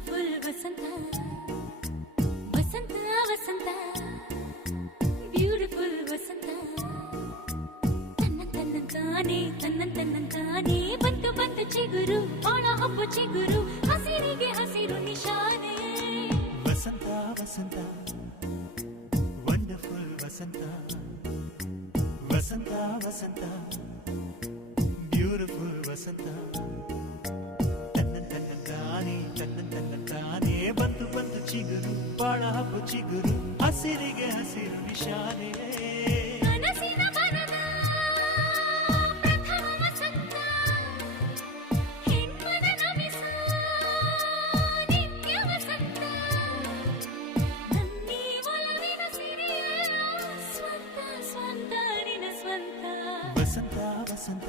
beautiful ವಸಂತ ವಸಂತ ವಸಂತ beautiful ವಸಂತ ತನ್ನಂತಾನೆ ಬಂತು ಬಂತು ಚಿಗುರು ಒಣ ಹಬ್ಬ ಚಿಗುರು ಹಸಿರಿಗೆ ಹಸಿರು ನಿಶಾನೆ ವಸಂತ ವಸಂತ ವಂಡರ್ಫುಲ್ ವಸಂತ ವಸಂತ ವಸಂತ ಬ್ಯೂಟಿಫುಲ್ ವಸಂತ ತನ್ನಂತಾನೆ ಬಂತು ಬಂತು ಚಿಗುರು ಬಾಳ ಹಬ್ಬ ಚಿಗುರು ಹಸಿರಿಗೆ ಹಸಿರು ನಿಶಾನೆ ಕನಸಿನ ಬನದ ಪ್ರಥಮ ವಸಂತ ಹೆಣ್ಮನ ನಮಿಸ ನಿತ್ಯ ವಸಂತ ನನ್ನಿ ಒಲವಿನ ಸಿರಿಯ ಸ್ವಂತ ಸ್ವಂತ ನಿನ ಸ್ವಂತ ವಸಂತ ವಸಂತ